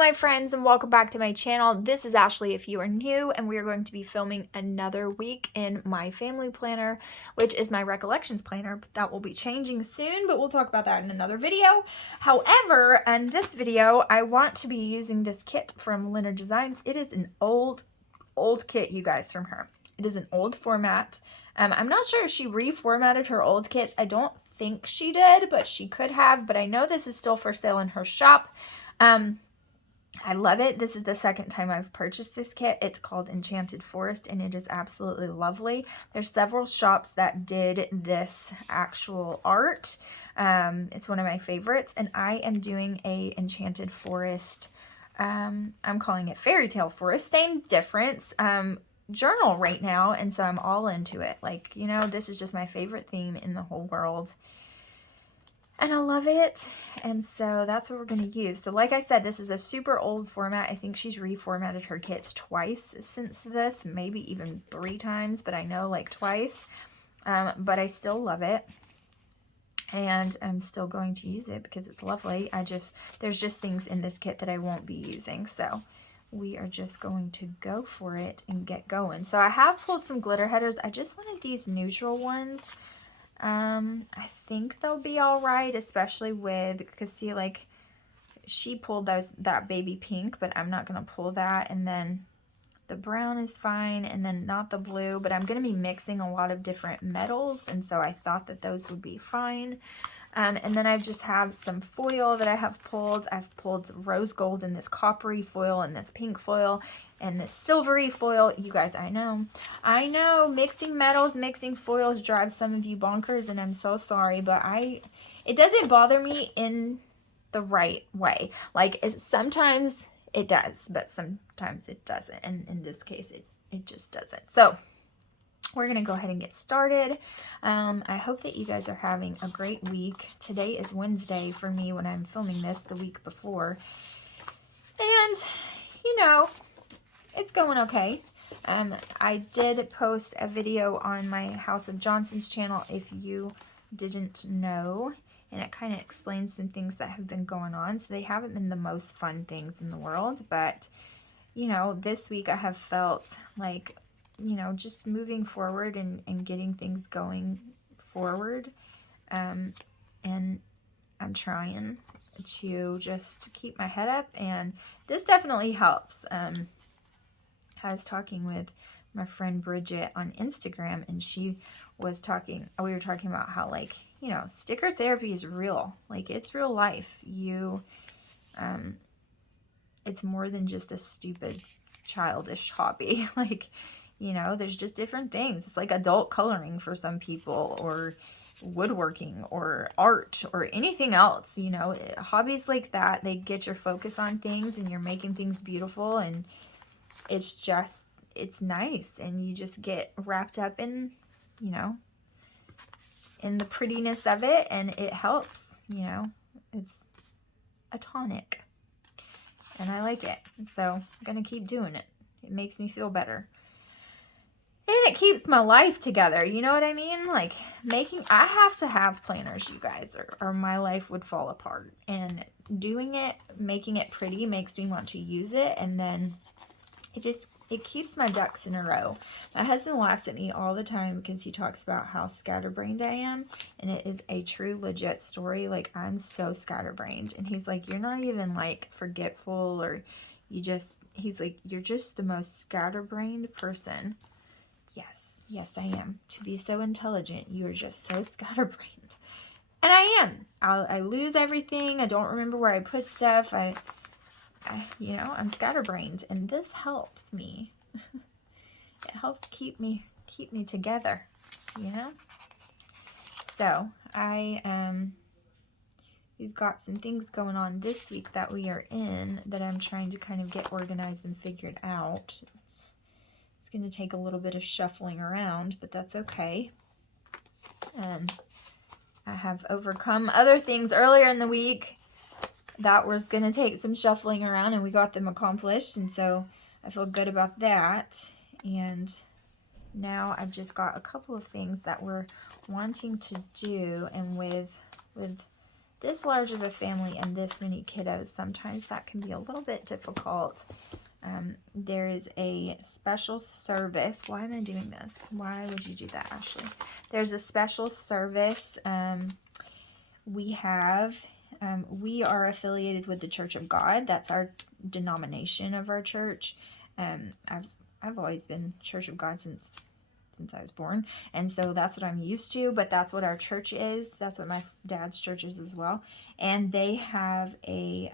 my friends, and welcome back to my channel. This is Ashley if you are new, and we are going to be filming another week in my family planner, which is my recollections planner, but that will be changing soon, but we'll talk about that in another video. However, in this video, I want to be using this kit from Lynner Designs. It is an old kit, you guys, from her. It is an old format. I'm not sure if she reformatted her old kits. I don't think she did, but she could have, but I know this is still for sale in her shop. I love it. This is the second time I've purchased this kit. It's called Enchanted Forest, and it is absolutely lovely. There's several shops that did this actual art. It's one of my favorites, and I am doing a Enchanted Forest, I'm calling it Fairy Tale Forest, same difference, journal right now, and so I'm all into it. Like, you know, this is just my favorite theme in the whole world. And I love it, and so that's what we're going to use. So like I said, this is a super old format. I think she's reformatted her kits twice since this, maybe even 3 times, but I know like twice. But I still love it, and I'm still going to use it because it's lovely. There's just things in this kit that I won't be using, so we are just going to go for it and get going. So I have pulled some glitter headers. I just wanted these neutral ones. I think they'll be all right, especially with, because see, like, she pulled that baby pink, but I'm not going to pull that, and then the brown is fine, and then not the blue, but I'm going to be mixing a lot of different metals, and so I thought that those would be fine. And then I just have some foil that I have pulled. I've pulled rose gold and this coppery foil and this pink foil and this silvery foil. You guys, I know, mixing metals, mixing foils drives some of you bonkers, and I'm so sorry, but it doesn't bother me in the right way. Like, sometimes it does, but sometimes it doesn't, and in this case, it just doesn't. So we're going to go ahead and get started. I hope that you guys are having a great week. Today is Wednesday for me when I'm filming this, the week before. And, you know, it's going okay. I did post a video on my House of Johnson's channel, if you didn't know. And it kind of explains some things that have been going on. So they haven't been the most fun things in the world. But, you know, this week I have felt like, you know, just moving forward and getting things going forward. And I'm trying to just keep my head up, and this definitely helps. I was talking with my friend Bridget on Instagram, and we were talking about how, like, you know, sticker therapy is real. Like, it's real life. It's more than just a stupid, childish hobby. Like, you know, there's just different things. It's like adult coloring for some people, or woodworking, or art, or anything else. You know, hobbies like that, they get your focus on things, and you're making things beautiful, and it's nice, and you just get wrapped up in, you know, in the prettiness of it, and it helps, you know. It's a tonic, and I like it, and so I'm gonna keep doing it. It makes me feel better. And it keeps my life together, you know what I mean? Like, I have to have planners, you guys, or my life would fall apart. And doing it, making it pretty, makes me want to use it, and then it keeps my ducks in a row. My husband laughs at me all the time because he talks about how scatterbrained I am, and it is a true, legit story. Like, I'm so scatterbrained, and he's like, you're not even, like, forgetful, or he's like, you're just the most scatterbrained person. Yes, I am. To be so intelligent, you are just so scatterbrained. And I am. I lose everything. I don't remember where I put stuff. You know, I'm scatterbrained, and this helps me. It helps keep me together, you know? So, we've got some things going on this week that we are in that I'm trying to kind of get organized and figured out. It's going to take a little bit of shuffling around, but that's okay. I have overcome other things earlier in the week that was going to take some shuffling around, and we got them accomplished, and so I feel good about that. And now I've just got a couple of things that we're wanting to do, and with this large of a family and this many kiddos, sometimes that can be a little bit difficult. There is a special service. Why am I doing this? Why would you do that, Ashley? There's a special service. We are affiliated with the Church of God. That's our denomination of our church. I've always been Church of God since I was born, and so that's what I'm used to, but that's what our church is. That's what my dad's church is as well. And they have a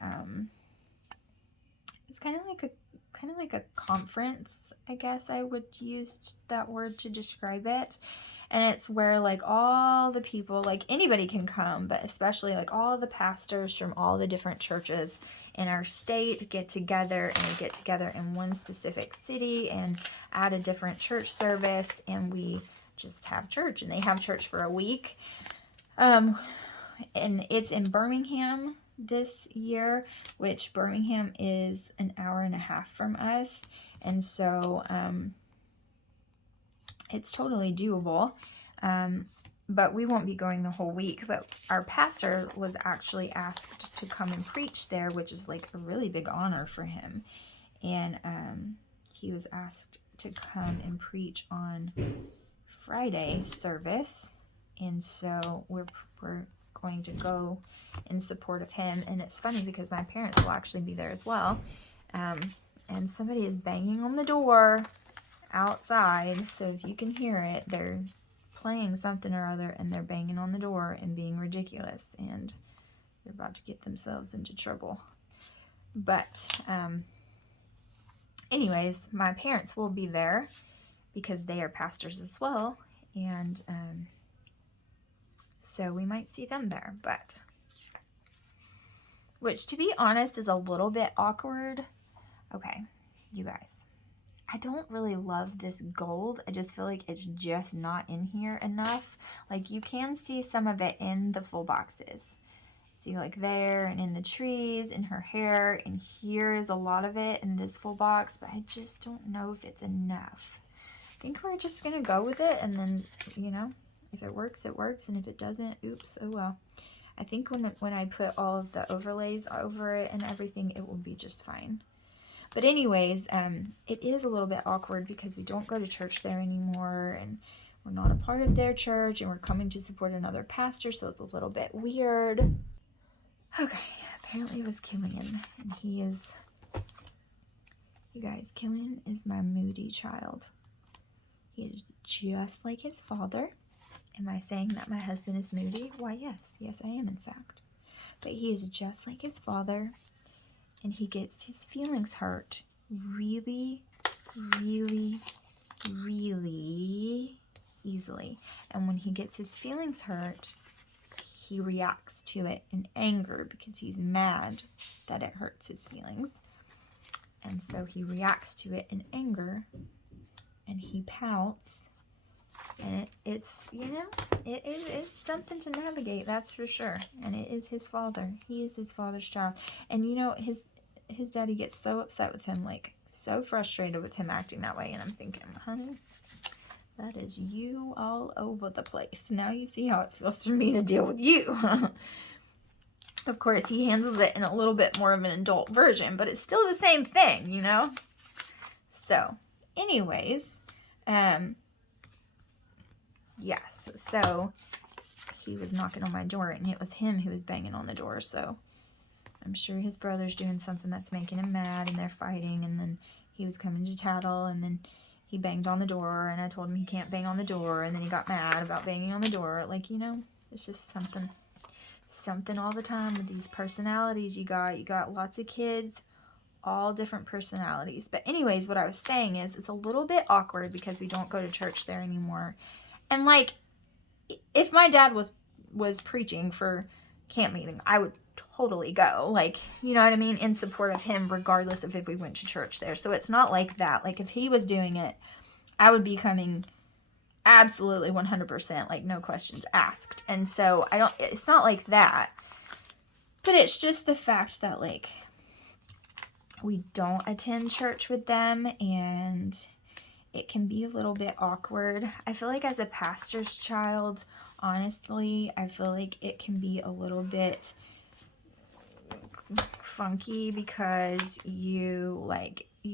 it's kind of like a conference, I guess I would use that word to describe it. And it's where like all the people, like anybody can come, but especially like all the pastors from all the different churches in our state get together, and we get together in one specific city and at a different church service, and we just have church. And they have church for a week. And it's in Birmingham this year, which Birmingham is an hour and a half from us. And so it's totally doable. But we won't be going the whole week. But our pastor was actually asked to come and preach there, which is like a really big honor for him. And he was asked to come and preach on Friday service. And so we're going to go in support of him. And it's funny because my parents will actually be there as well. And somebody is banging on the door outside. So if you can hear it, they're playing something or other, and they're banging on the door and being ridiculous, and they're about to get themselves into trouble. But anyways, my parents will be there because they are pastors as well, and so we might see them there. But which, to be honest, is a little bit awkward. Okay, you guys, I don't really love this gold. I just feel like it's just not in here enough. Like, you can see some of it in the full boxes. See, like there, and in the trees, in her hair, and here is a lot of it in this full box, but I just don't know if it's enough. I think we're just gonna go with it, and then, you know, if it works, it works, and if it doesn't, oops, oh well. I think when I put all of the overlays over it and everything, it will be just fine. But anyways, it is a little bit awkward because we don't go to church there anymore, and we're not a part of their church, and we're coming to support another pastor, so it's a little bit weird. Okay, apparently it was Killian, and he is, you guys, Killian is my moody child. He is just like his father. Am I saying that my husband is moody? Why, yes. Yes, I am, in fact. But he is just like his father. And he gets his feelings hurt really, really, really easily. And when he gets his feelings hurt, he reacts to it in anger because he's mad that it hurts his feelings. And so he reacts to it in anger, and he pouts. And it's, you know, it's something to navigate, that's for sure. And it is his father. He is his father's child. And, you know, his daddy gets so upset with him, like, so frustrated with him acting that way. And I'm thinking, honey, that is you all over the place. Now you see how it feels for me to deal with you. Of course, he handles it in a little bit more of an adult version, but it's still the same thing, you know? So, anyways, yes, so he was knocking on my door, and it was him who was banging on the door, so I'm sure his brother's doing something that's making him mad, and they're fighting, and then he was coming to tattle, and then he banged on the door, and I told him he can't bang on the door, and then he got mad about banging on the door. Like, you know, it's just something all the time with these personalities you got lots of kids, all different personalities. But anyways, what I was saying is it's a little bit awkward because we don't go to church there anymore. And like, if my dad was preaching for camp meeting, I would totally go, like, you know what I mean, in support of him, regardless of if we went to church there. So it's not like that. Like, if he was doing it, I would be coming absolutely 100%, like, no questions asked. And so it's not like that, but it's just the fact that, like, we don't attend church with them, and it can be a little bit awkward. I feel like as a pastor's child, honestly, I feel like it can be a little bit funky because you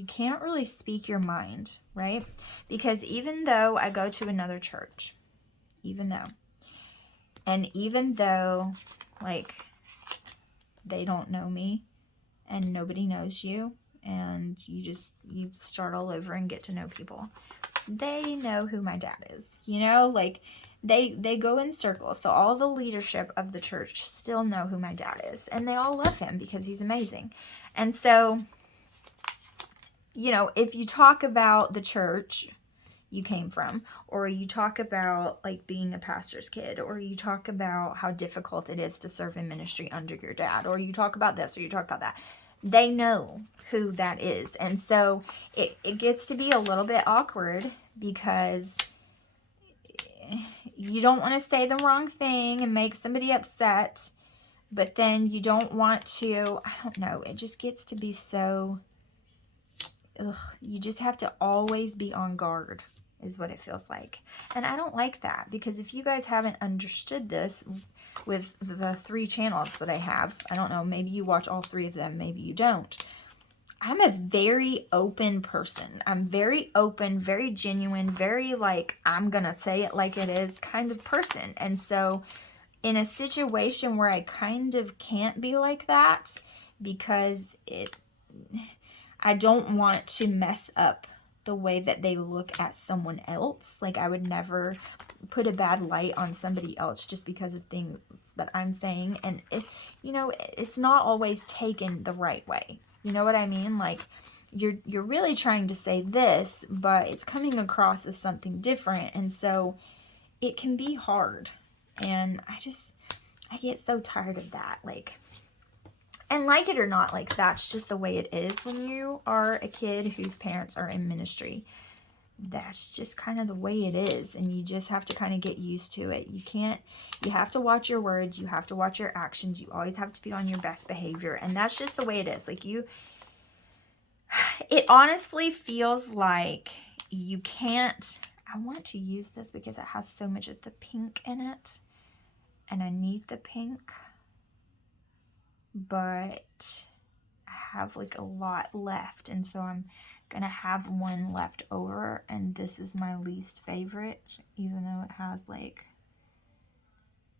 can't really speak your mind, right? Because even though I go to another church, even though like they don't know me and nobody knows you, and you start all over and get to know people, they know who my dad is, you know, like they go in circles. So all the leadership of the church still know who my dad is, and they all love him because he's amazing. And so, you know, if you talk about the church you came from, or you talk about like being a pastor's kid, or you talk about how difficult it is to serve in ministry under your dad, or you talk about this, or you talk about that, they know who that is. And so it gets to be a little bit awkward because you don't want to say the wrong thing and make somebody upset, but then you don't want to, I don't know, it just gets to be so, you just have to always be on guard, is what it feels like. And I don't like that, because if you guys haven't understood this with the 3 channels that I have, I don't know, maybe you watch all 3 of them, maybe you don't. I'm a very open person. I'm very open, very genuine, very like, I'm gonna say it like it is kind of person. And so in a situation where I kind of can't be like that, because I don't want to mess up the way that they look at someone else. Like, I would never put a bad light on somebody else just because of things that I'm saying. And you know, it's not always taken the right way. You know what I mean? Like, you're really trying to say this, but it's coming across as something different. And so it can be hard. And I get so tired of that. Like, and like it or not, like, that's just the way it is when you are a kid whose parents are in ministry. That's just kind of the way it is. And you just have to kind of get used to it. You have to watch your words. You have to watch your actions. You always have to be on your best behavior. And that's just the way it is. Like, it honestly feels like you can't, I want to use this because it has so much of the pink in it. And I need the pink. But I have like a lot left, and so I'm gonna have one left over, and this is my least favorite, even though it has like,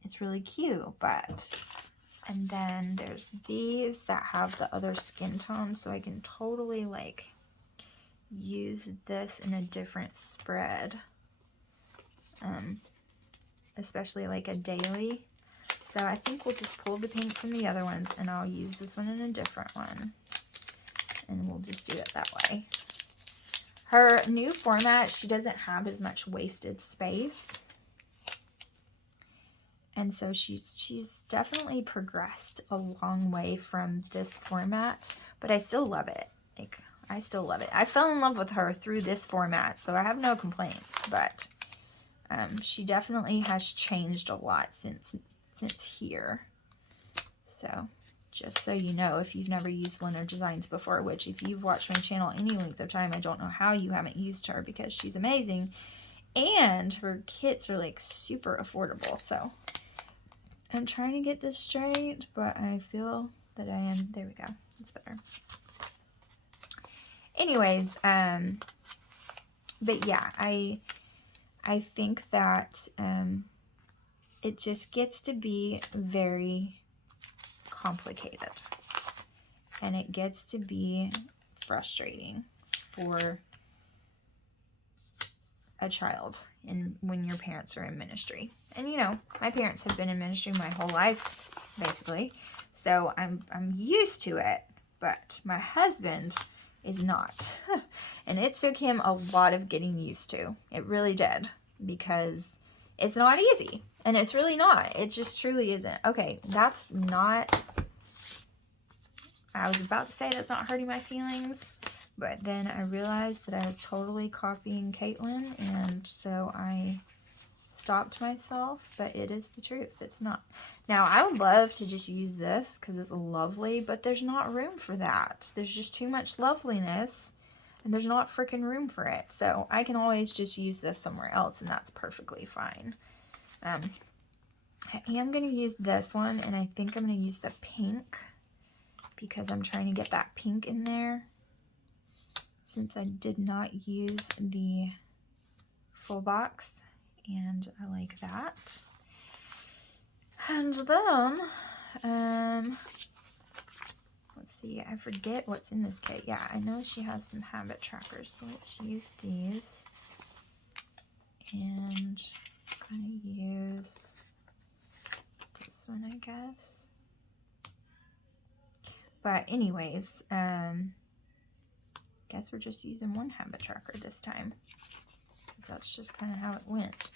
it's really cute. But, and then there's these that have the other skin tone, so I can totally like use this in a different spread, especially like a daily. So I think we'll just pull the pink from the other ones, and I'll use this one in a different one. And we'll just do it that way. Her new format, she doesn't have as much wasted space. And so she's definitely progressed a long way from this format, but I still love it. Like, I still love it. I fell in love with her through this format, so I have no complaints, but she definitely has changed a lot since here. So just so you know, if you've never used Lynner Designs before, which if you've watched my channel any length of time, I don't know how you haven't used her, because she's amazing, and her kits are like super affordable. So I'm trying to get this straight, but I feel that I am. There we go. It's better. Anyways, but yeah, I think that it just gets to be very complicated, and it gets to be frustrating for a child when your parents are in ministry. And you know, my parents have been in ministry my whole life, basically, so I'm used to it, but my husband is not. And it took him a lot of getting used to. It really did, because it's not easy. And it's really not. It just truly isn't. Okay, that's not, I was about to say that's not hurting my feelings, but then I realized that I was totally copying Caitlin, and so I stopped myself, but it is the truth. It's not. Now, I would love to just use this because it's lovely, but there's not room for that. There's just too much loveliness and there's not freaking room for it. So I can always just use this somewhere else, and that's perfectly fine. I am going to use this one, and I think I'm going to use the pink because I'm trying to get that pink in there since I did not use the full box, and I like that. And then, let's see, I forget what's in this kit. Yeah, I know she has some habit trackers, so let's use these. And I'm gonna use this one, I guess. But anyways, guess we're just using one habit tracker this time, because that's just kind of how it went.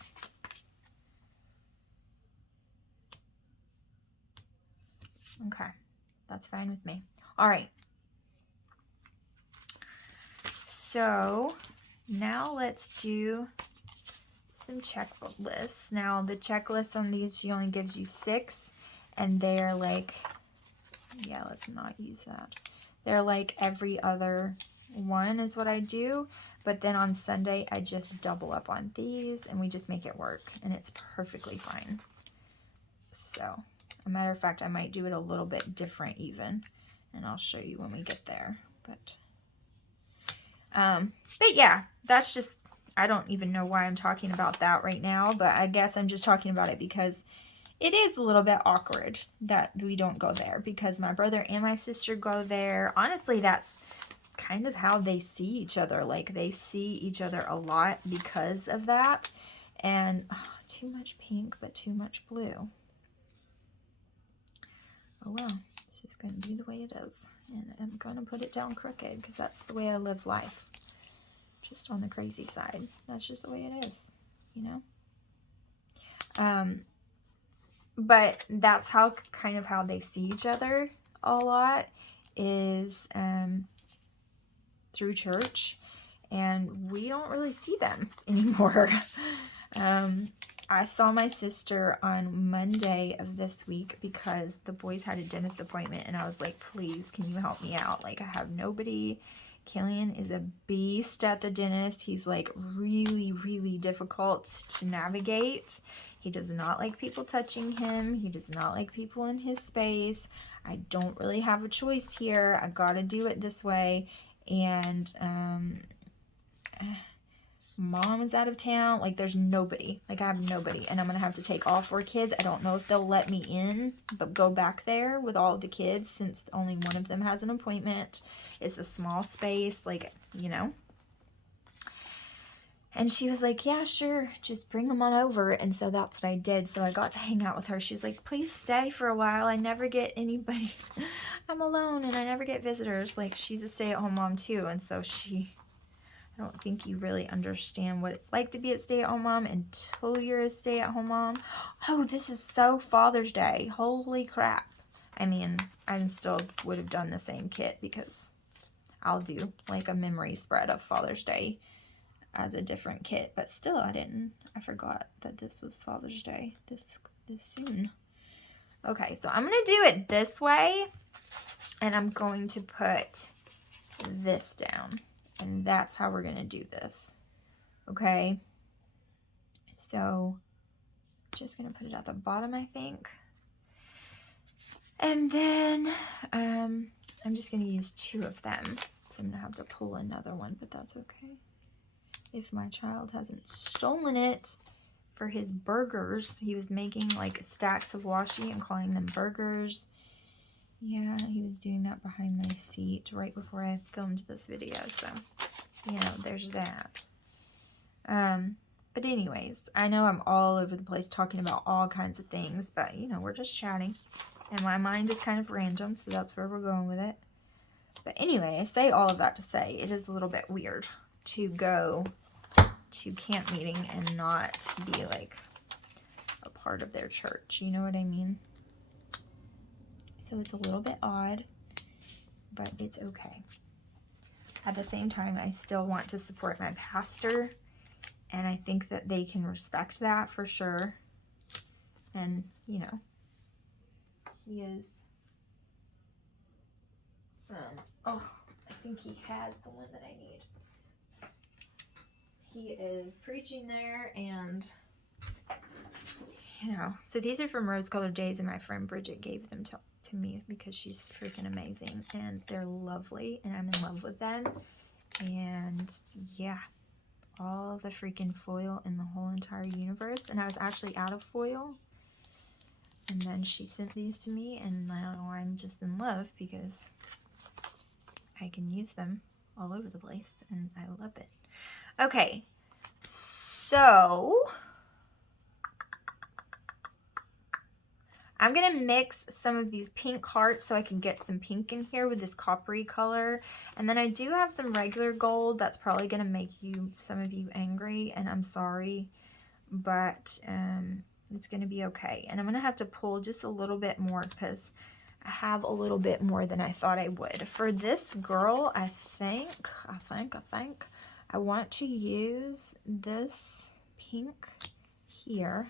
Okay, that's fine with me. All right. So now let's do some checklists. Now the checklist on these, she only gives you 6, and they're like, yeah, let's not use that. They're like every other one is what I do, but then on Sunday I just double up on these and we just make it work, and it's perfectly fine. So, a matter of fact, I might do it a little bit different even, and I'll show you when we get there. But yeah, that's just, I don't even know why I'm talking about that right now, but I guess I'm just talking about it because it is a little bit awkward that we don't go there, because my brother and my sister go there. Honestly, that's kind of how they see each other. Like, they see each other a lot because of that. And too much pink, but too much blue. Oh well, it's just going to be the way it is. And I'm going to put it down crooked because that's the way I live life. Just on the crazy side. That's just the way it is, you know? But that's how kind of how they see each other a lot is through church. And we don't really see them anymore. I saw my sister on Monday of this week because the boys had a dentist appointment, and I was like, please, can you help me out? Like, I have nobody. Killian is a beast at the dentist. He's like really, really difficult to navigate. He does not like people touching him. He does not like people in his space. I don't really have a choice here. I gotta do it this way. And Mom is out of town. Like, there's nobody. Like, I have nobody. And I'm going to have to take all 4 kids. I don't know if they'll let me in, but go back there with all of the kids since only one of them has an appointment. It's a small space, like, you know. And she was like, yeah, sure. Just bring them on over. And so that's what I did. So I got to hang out with her. She was like, please stay for a while. I never get anybody. I'm alone and I never get visitors. Like, she's a stay-at-home mom too. And so I don't think you really understand what it's like to be a stay-at-home mom until you're a stay-at-home mom. Oh, this is so Father's Day. Holy crap. I mean, I still would have done the same kit because I'll do like a memory spread of Father's Day as a different kit. But still, I forgot that this was Father's Day this soon. Okay, so I'm going to do it this way. And I'm going to put this down. And that's how we're going to do this. Okay. So, just going to put it at the bottom, I think. And then, I'm just going to use 2 of them. So, I'm going to have to pull another one, but that's okay. If my child hasn't stolen it for his burgers. He was making, like, stacks of washi and calling them burgers. Yeah, he was doing that behind my seat right before I filmed this video, so, you know, there's that. But anyways, I know I'm all over the place talking about all kinds of things, but, you know, we're just chatting, and my mind is kind of random, so that's where we're going with it. But anyway, I say all of that to say it is a little bit weird to go to camp meeting and not be, like, a part of their church, you know what I mean? So it's a little bit odd, but it's okay. At the same time, I still want to support my pastor, and I think that they can respect that for sure. And, you know, he is, I think he has the one that I need. He is preaching there, and you know, so these are from Rose Colored Days, and my friend Bridget gave them to me because she's freaking amazing, and they're lovely, and I'm in love with them. And yeah, all the freaking foil in the whole entire universe, and I was actually out of foil, and then she sent these to me, and now I'm just in love because I can use them all over the place, and I love it. Okay, so I'm going to mix some of these pink hearts so I can get some pink in here with this coppery color. And then I do have some regular gold. That's probably going to make some of you angry, and I'm sorry, but it's going to be okay. And I'm going to have to pull just a little bit more because I have a little bit more than I thought I would. For this girl, I think I want to use this pink here.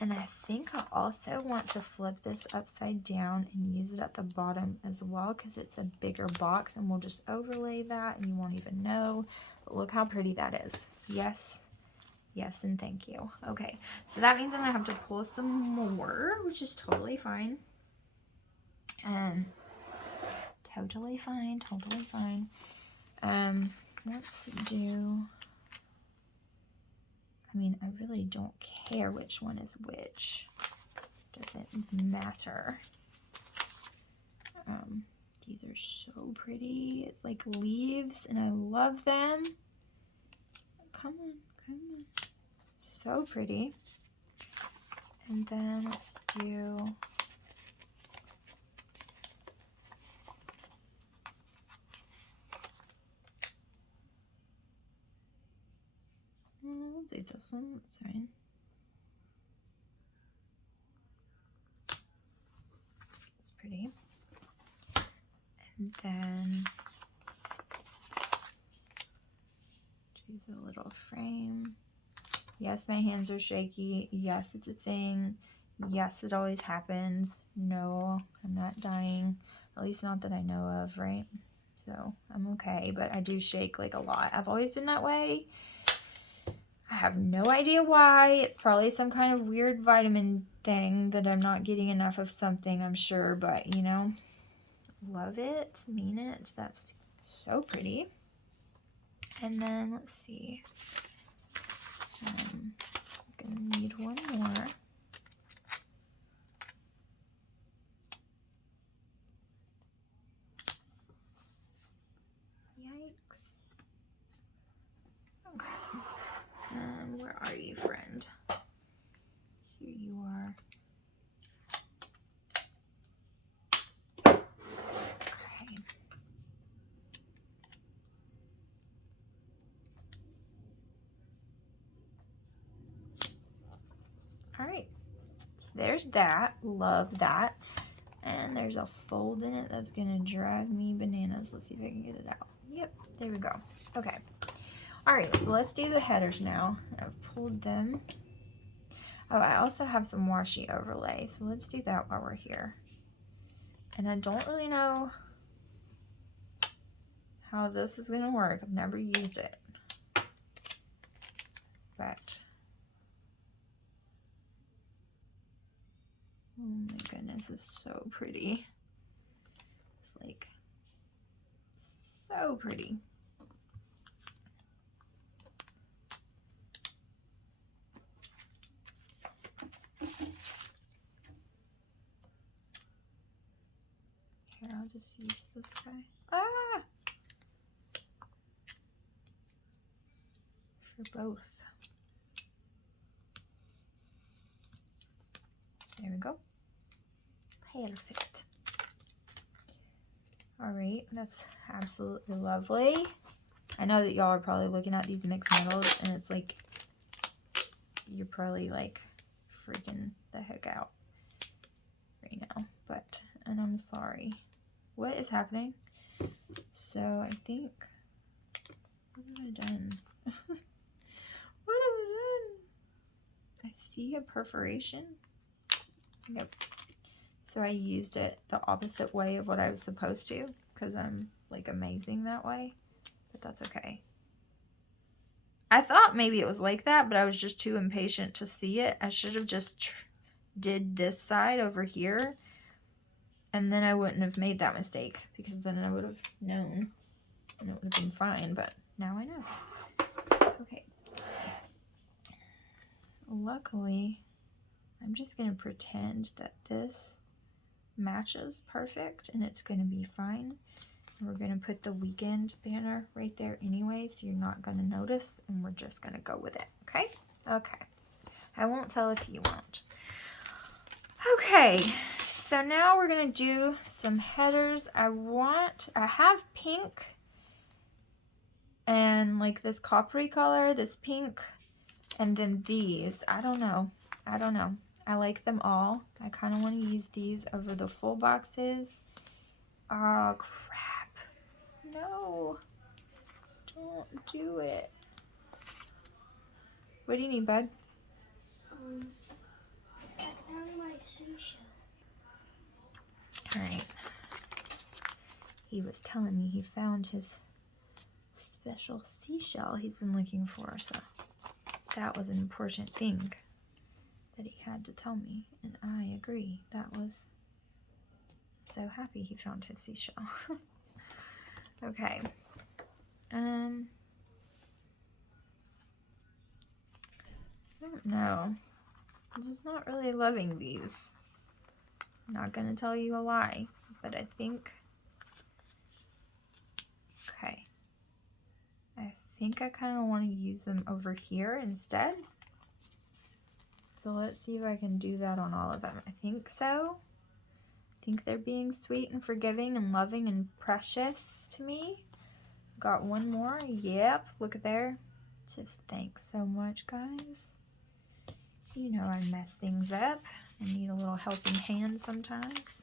And I think I also want to flip this upside down and use it at the bottom as well because it's a bigger box, and we'll just overlay that and you won't even know. But look how pretty that is. Yes, yes, and thank you. Okay, so that means I'm going to have to pull some more, which is totally fine. Totally fine, totally fine. Let's do... I mean, I really don't care which one is which. Doesn't matter. These are so pretty. It's like leaves, and I love them. Come on, come on. So pretty. And then let's do... I'll do this one, that's fine. It's pretty. And then do the little frame. Yes, my hands are shaky. Yes, it's a thing. Yes, it always happens. No, I'm not dying. At least not that I know of, right? So I'm okay, but I do shake like a lot. I've always been that way. I have no idea why. It's probably some kind of weird vitamin thing that I'm not getting enough of something, I'm sure. But, you know, love it, mean it. That's so pretty. And then, let's see. I'm going to need one more. Yikes. Okay. Where are you, friend? Here you are. Okay. All right. So there's that. Love that. And there's a fold in it that's going to drive me bananas. Let's see if I can get it out. Yep. There we go. Okay. All right, so let's do the headers now. I've pulled them. Oh, I also have some washi overlay, so let's do that while we're here. And I don't really know how this is going to work. I've never used it. But, oh my goodness, it's so pretty. It's like, so pretty. Here, I'll just use this guy. Ah! For both. There we go. Perfect. All right, that's absolutely lovely. I know that y'all are probably looking at these mixed metals, and it's like, you're probably like freaking the heck out right now, but, and I'm sorry. What is happening? So I think, what have I done? What have I done? I see a perforation. Yep. So I used it the opposite way of what I was supposed to, because I'm like amazing that way, but that's okay. I thought maybe it was like that, but I was just too impatient to see it. I should have just did this side over here, and then I wouldn't have made that mistake, because then I would have known and it would have been fine, but now I know. Okay. Luckily, I'm just going to pretend that this matches perfect and it's going to be fine. We're going to put the weekend banner right there anyway, so you're not going to notice, and we're just going to go with it, okay? Okay. I won't tell if you won't. Okay, so now we're going to do some headers. I have pink and like this coppery color, this pink, and then these. I don't know. I like them all. I kind of want to use these over the full boxes. Oh, crap. No. Don't do it. What do you need, bud? I found my seashell. Alright. He was telling me he found his special seashell he's been looking for, so that was an important thing that he had to tell me, and I agree. That was... I'm so happy he found his seashell. Okay. I don't know. I'm just not really loving these. I'm not gonna tell you a lie, but I think... Okay. I think I kind of want to use them over here instead. So let's see if I can do that on all of them. I think so. I think they're being sweet and forgiving and loving and precious to me. Got one more. Yep, look there. Just thanks so much, guys. You know I mess things up. I need a little helping hand sometimes.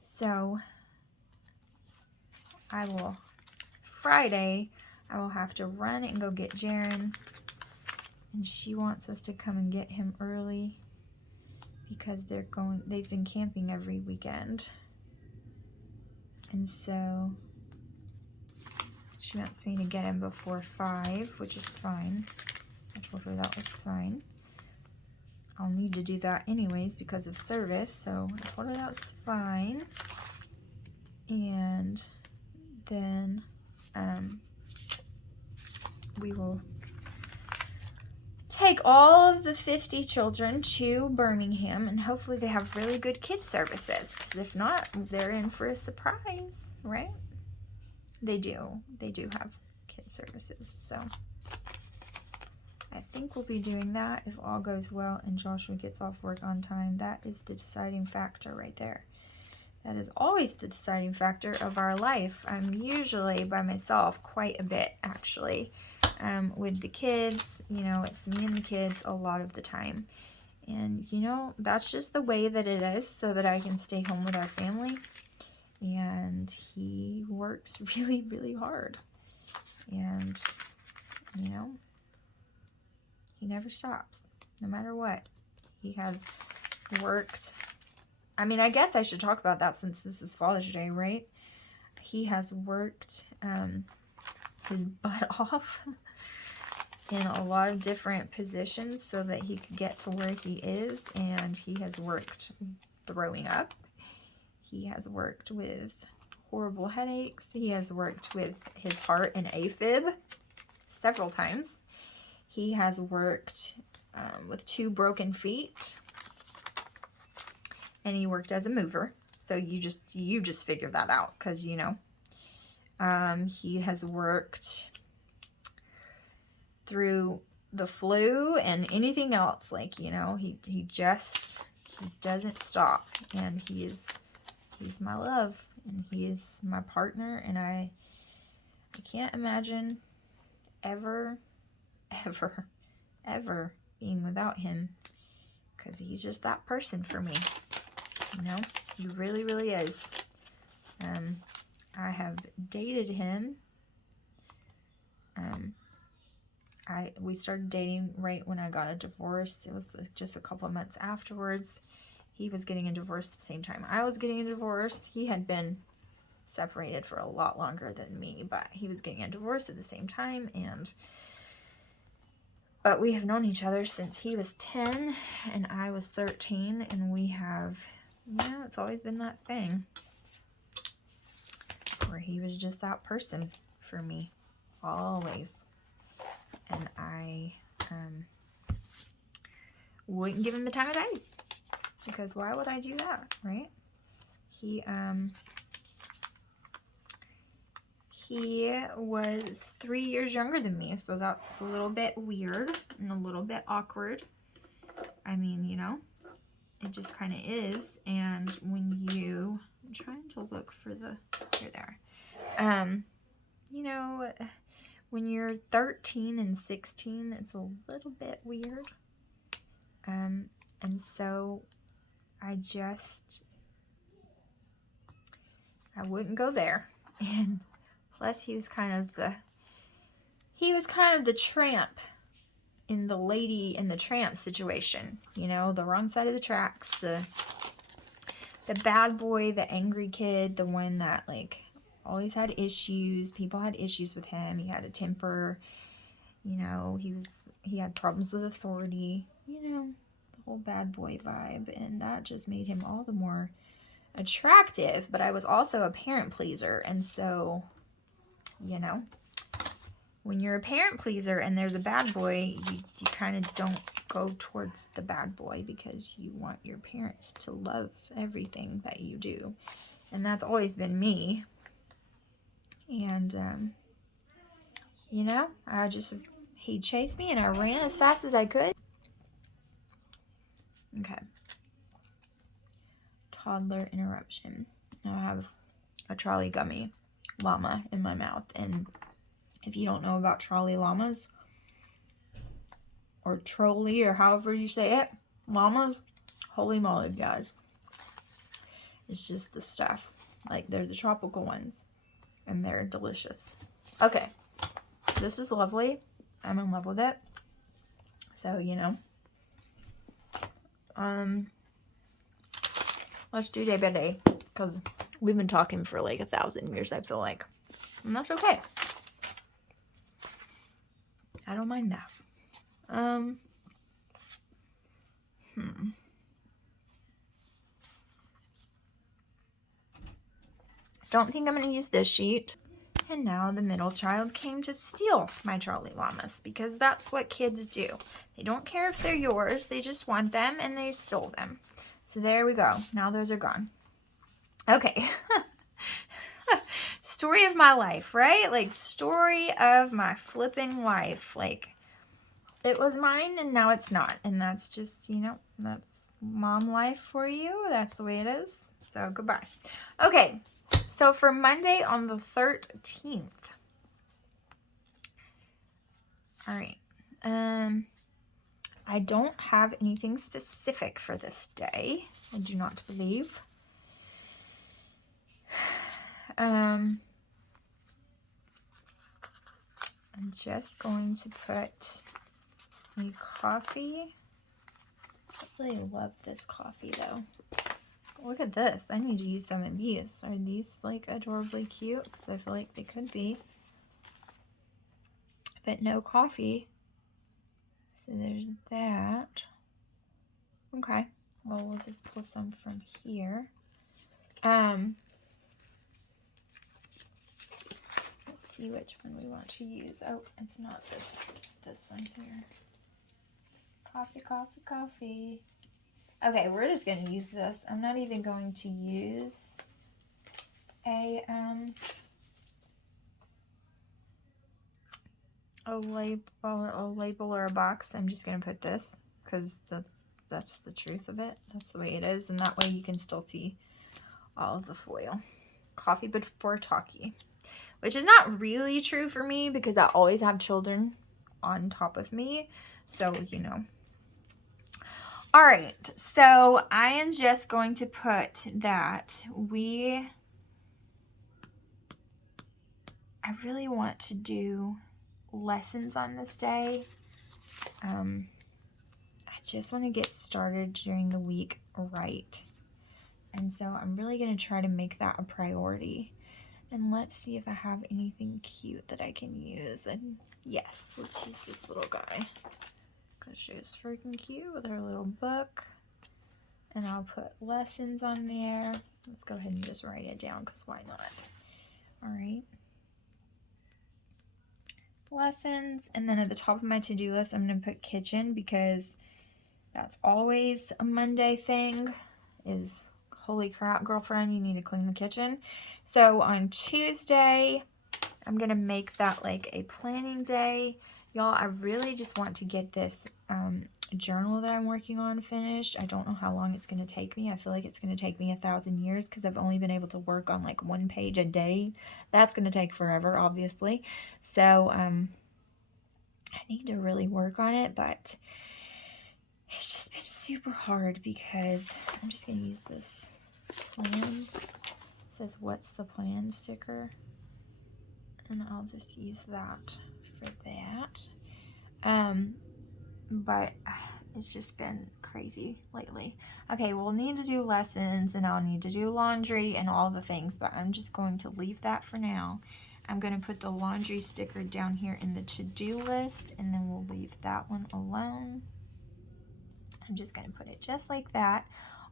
So Friday, I will have to run and go get Jaren. And she wants us to come and get him early because they've been camping every weekend. And so she wants me to get him before 5, which is fine. I told her that was fine. I'll need to do that anyways because of service, so I told her that was fine. And then we will take all of the 50 children to Birmingham, and hopefully they have really good kids services, because if not, they're in for a surprise, right? They do have kids services, so I think we'll be doing that if all goes well and Joshua gets off work on time. That is the deciding factor right there. That is always the deciding factor of our life. I'm usually by myself quite a bit, actually. With the kids, you know, it's me and the kids a lot of the time. And, you know, that's just the way that it is, so that I can stay home with our family. And he works really, really hard. And, you know, he never stops, no matter what. He has worked... I mean, I guess I should talk about that since this is Father's Day, right? He has worked his butt off in a lot of different positions so that he could get to where he is, and he has worked throwing up. He has worked with horrible headaches. He has worked with his heart and AFib several times. He has worked with 2 broken feet. And he worked as a mover, so you just figure that out, because you know. He has worked through the flu and anything else, like, you know, he doesn't stop, and he's my love, and he is my partner, and I can't imagine ever being without him, because he's just that person for me. You know, he really, really is. I have dated him. We started dating right when I got a divorce. It was just a couple of months afterwards. he was getting a divorce at the same time I was getting a divorce. He had been separated for a lot longer than me, but he was getting a divorce at the same time, but we have known each other since he was 10 and I was 13, and we have, yeah, it's always been that thing where he was just that person for me, always. And I wouldn't give him the time of day, because why would I do that, right? He was 3 years younger than me, so that's a little bit weird and a little bit awkward. I mean, you know, it just kind of is. And when you, I'm trying to look for the, here there. You know, when you're 13 and 16, it's a little bit weird. And so I wouldn't go there. And plus he was kind of the tramp in the Lady and the Tramp situation, you know, the wrong side of the tracks, the bad boy, the angry kid, the one that like always had issues. People had issues with him. He had a temper, you know, he had problems with authority, you know, the whole bad boy vibe, and that just made him all the more attractive. But I was also a parent pleaser, and so, you know, when you're a parent pleaser and there's a bad boy, you kind of don't go towards the bad boy, because you want your parents to love everything that you do. And that's always been me. And, you know, he chased me and I ran as fast as I could. Okay. Toddler interruption. Now I have a trolley gummy llama in my mouth, and if you don't know about trolley llamas, or trolley, or however you say it, llamas, holy moly, guys. It's just the stuff. Like, they're the tropical ones, and they're delicious. Okay, this is lovely. I'm in love with it. So, you know, let's do day by day, because we've been talking for like 1,000 years, I feel like. And that's okay. I don't mind that. Don't think I'm going to use this sheet. And now the middle child came to steal my trolley llamas, because that's what kids do. They don't care if they're yours. They just want them, and they stole them. So there we go. Now those are gone. Okay. Story of my life, right? Like, story of my flipping life. Like, it was mine and now it's not. And that's just, you know, that's mom life for you. That's the way it is. So goodbye. Okay. So for Monday on the 13th. All right. I don't have anything specific for this day. I do not believe. I'm just going to put a coffee. I really love this coffee though. Look at this. I need to use some of these. Are these like adorably cute? Because I feel like they could be. But no coffee. So there's that. Okay. Well, we'll just pull some from here. Let's see which one we want to use. Oh, it's not this one. It's this one here. Coffee, coffee, coffee. Okay, we're just going to use this. I'm not even going to use a label or a box. I'm just going to put this, because that's the truth of it. That's the way it is, and that way you can still see all of the foil. Coffee before talkie, which is not really true for me, because I always have children on top of me. So, you know. All right, so I am just going to put that I really want to do lessons on this day. I just want to get started during the week right. And so I'm really going to try to make that a priority. And let's see if I have anything cute that I can use. And yes, let's use this little guy. Because she's freaking cute with her little book. And I'll put lessons on there. Let's go ahead and just write it down because why not? All right. Lessons. And then at the top of my to-do list, I'm going to put kitchen because that's always a Monday thing is, holy crap, girlfriend, you need to clean the kitchen. So on Tuesday, I'm going to make that like a planning day. Y'all, I really just want to get this journal that I'm working on finished. I don't know how long it's going to take me. I feel like it's going to take me 1,000 years because I've only been able to work on like 1 page a day. That's going to take forever, obviously. So I need to really work on it, but it's just been super hard because I'm just going to use this plan. It says, "What's the plan?" sticker. And I'll just use that for that. But it's just been crazy lately. Okay, we'll need to do lessons and I'll need to do laundry and all the things, but I'm just going to leave that for now. I'm going to put the laundry sticker down here in the to-do list and then we'll leave that one alone. I'm just going to put it just like that.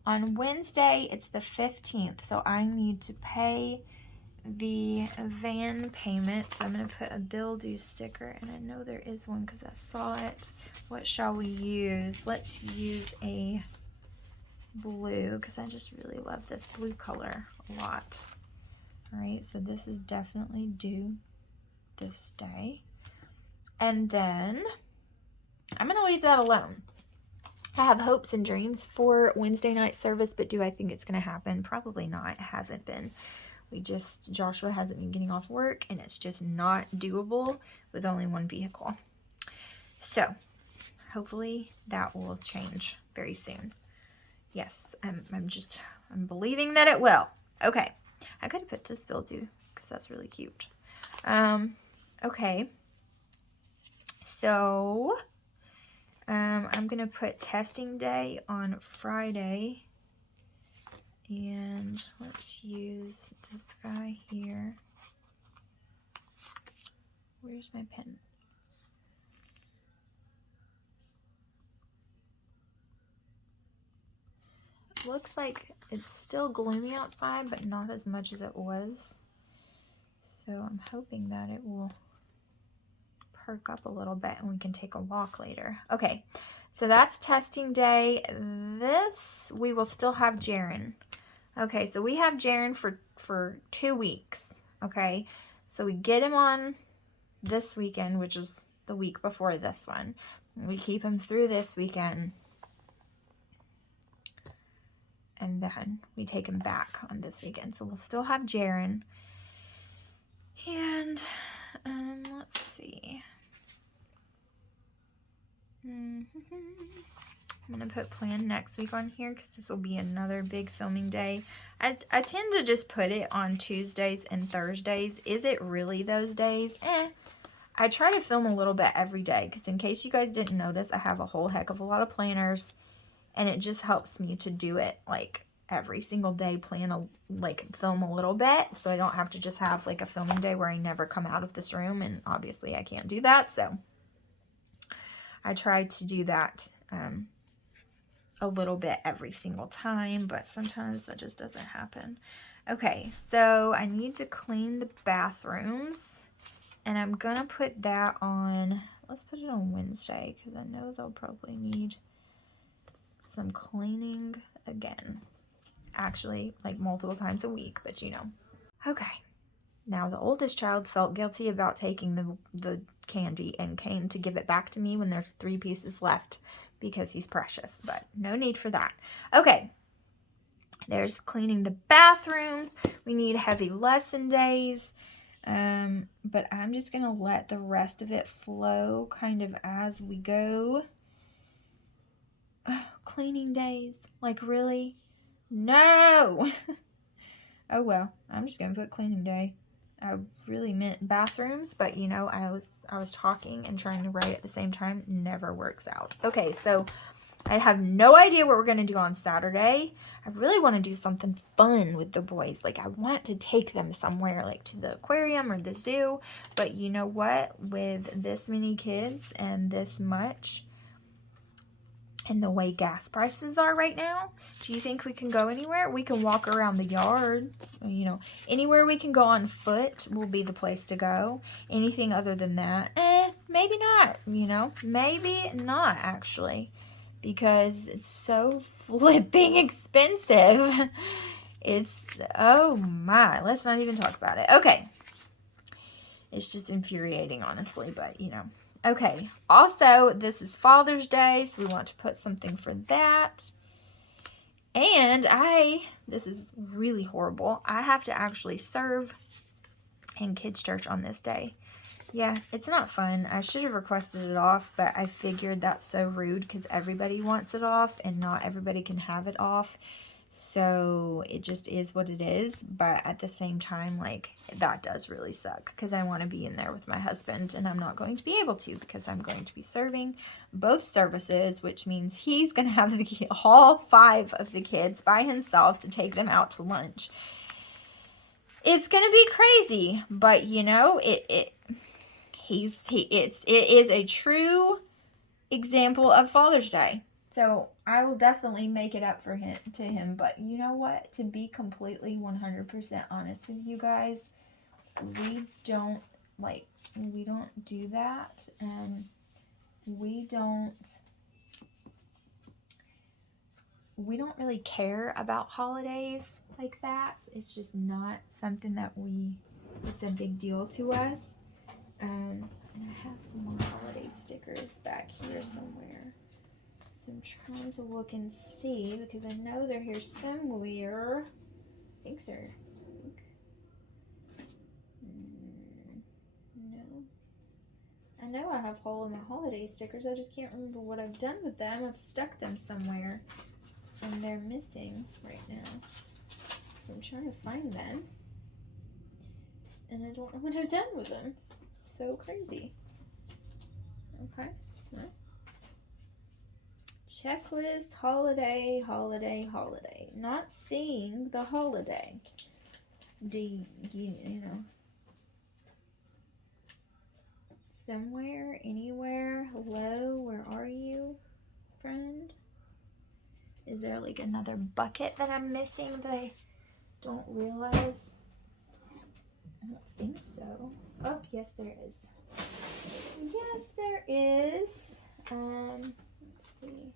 On Wednesday, it's the 15th, so I need to pay the van payment. So I'm going to put a bill due sticker, and I know there is one because I saw it. What shall we use? Let's use a blue because I just really love this blue color a lot. All right, so this is definitely due this day. And then I'm going to leave that alone. I have hopes and dreams for Wednesday night service, but do I think it's going to happen? Probably not. It hasn't been. Joshua hasn't been getting off work, and it's just not doable with only one vehicle. So, hopefully that will change very soon. Yes, I'm believing that it will. Okay, I could have put this bill due because that's really cute. Okay, so I'm gonna put testing day on Friday. And let's use this guy here. Where's my pen? Looks like it's still gloomy outside, but not as much as it was. So I'm hoping that it will perk up a little bit and we can take a walk later. Okay, so that's testing day. This, we will still have Jaren. Okay, so we have Jaren for 2 weeks, okay? So we get him on this weekend, which is the week before this one. We keep him through this weekend. And then we take him back on this weekend. So we'll still have Jaren. And let's see. I'm going to put plan next week on here because this will be another big filming day. I tend to just put it on Tuesdays and Thursdays. Is it really those days? I try to film a little bit every day because in case you guys didn't notice, I have a whole heck of a lot of planners. And it just helps me to do it like every single day, film a little bit. So I don't have to just have like a filming day where I never come out of this room. And obviously I can't do that. So I try to do that a little bit every single time, but sometimes that just doesn't happen. Okay, so I need to clean the bathrooms, and I'm gonna put that on, let's put it on Wednesday, because I know they'll probably need some cleaning again. Actually, like multiple times a week, but you know. Okay, now the oldest child felt guilty about taking the candy and came to give it back to me when there's 3 pieces left, because he's precious, but no need for that. Okay, there's cleaning the bathrooms. We need heavy lesson days, but I'm just gonna let the rest of it flow kind of as we go. Cleaning days, like really? No. Oh well, I'm just gonna put cleaning day. I really meant bathrooms, but you know, I was talking and trying to write at the same time. Never works out. Okay, so I have no idea what we're going to do on Saturday. I really want to do something fun with the boys. Like, I want to take them somewhere, like to the aquarium or the zoo. But you know what? With this many kids and this much, and the way gas prices are right now, do you think we can go anywhere? We can walk around the yard. You know, anywhere we can go on foot will be the place to go. Anything other than that, maybe not, you know. Maybe not, actually. Because it's so flipping expensive. It's, oh my, let's not even talk about it. Okay. It's just infuriating, honestly, but, you know. Okay, also, this is Father's Day, so we want to put something for that. And this is really horrible, I have to actually serve in kids' church on this day. Yeah, it's not fun. I should have requested it off, but I figured that's so rude because everybody wants it off and not everybody can have it off. So it just is what it is. But at the same time, like, that does really suck because I want to be in there with my husband and I'm not going to be able to because I'm going to be serving both services, which means he's going to have all 5 of the kids by himself to take them out to lunch. It's going to be crazy, but you know, it is a true example of Father's Day. So I will definitely make it up for him. But you know what? To be completely 100% honest with you guys, we don't do that. We don't really care about holidays like that. It's just not something that it's a big deal to us. And I have some more holiday stickers back here somewhere. So I'm trying to look and see because I know they're here somewhere. I think they're... No. I know I have all of my holiday stickers. I just can't remember what I've done with them. I've stuck them somewhere. And they're missing right now. So I'm trying to find them. And I don't know what I've done with them. So crazy. Okay. Well. Checklist, holiday. Not seeing the holiday. Do you know? Somewhere, anywhere. Hello, where are you, friend? Is there like another bucket that I'm missing that I don't realize? I don't think so. Oh, yes, there is. Yes, there is. Let's see.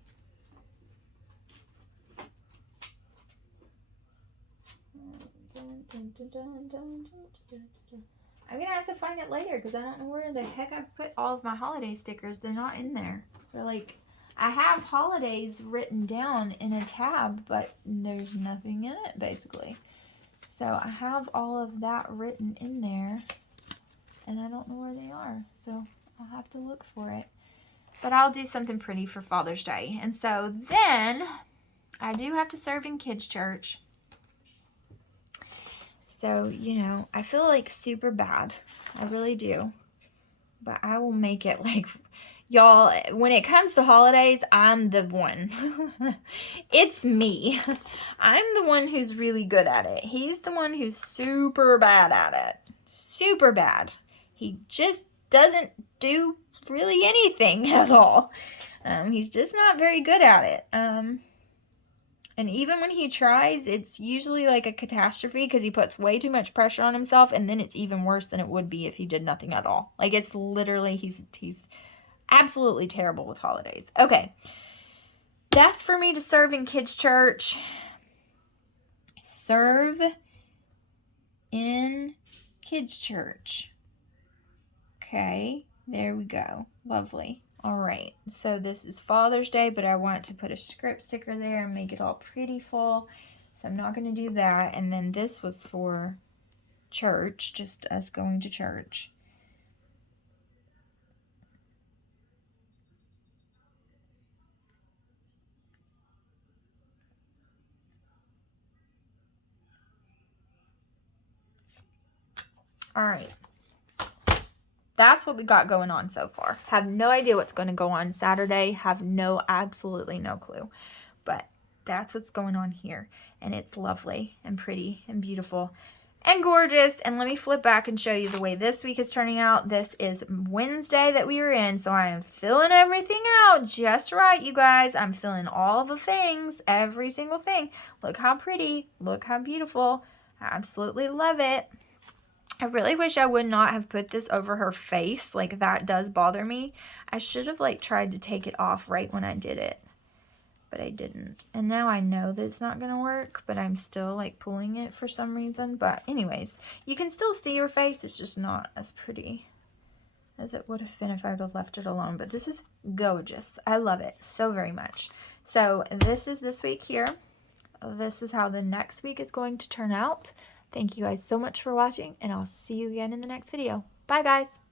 I'm gonna have to find it later because I don't know where the heck I've put all of my holiday stickers. They're not in there. They're like, I have holidays written down in a tab, but there's nothing in it, basically. So I have all of that written in there, and I don't know where they are. So I'll have to look for it. But I'll do something pretty for Father's Day. And so then I do have to serve in kids' church. So, you know, I feel like super bad. I really do. But I will make it like, y'all, when it comes to holidays, I'm the one. It's me. I'm the one who's really good at it. He's the one who's super bad at it. Super bad. He just doesn't do really anything at all. He's just not very good at it. And even when he tries, it's usually like a catastrophe because he puts way too much pressure on himself, and then it's even worse than it would be if he did nothing at all. Like, it's literally, he's absolutely terrible with holidays. Okay. That's for me to serve in kids' church. Serve in kids' church. Okay. There we go. Lovely. All right, so this is Father's Day, but I want to put a script sticker there and make it all pretty full. So I'm not going to do that. And then this was for church, just us going to church. All right. that's what we got going on so far. Have no idea what's going to go on Saturday. Have absolutely no clue. But that's what's going on here. And it's lovely and pretty and beautiful and gorgeous. And let me flip back and show you the way this week is turning out. This is Wednesday that we are in, so I am filling everything out just right, you guys. I'm filling all the things, every single thing. Look how pretty, look how beautiful. I absolutely love it. I really wish I would not have put this over her face. Like, that does bother me. I should have like tried to take it off right when I did it, but I didn't. And now I know that it's not going to work, but I'm still like pulling it for some reason. But anyways, you can still see her face. It's just not as pretty as it would have been if I would have left it alone. But this is gorgeous. I love it so very much. So this is this week here. This is how the next week is going to turn out. Thank you guys so much for watching, and I'll see you again in the next video. Bye, guys.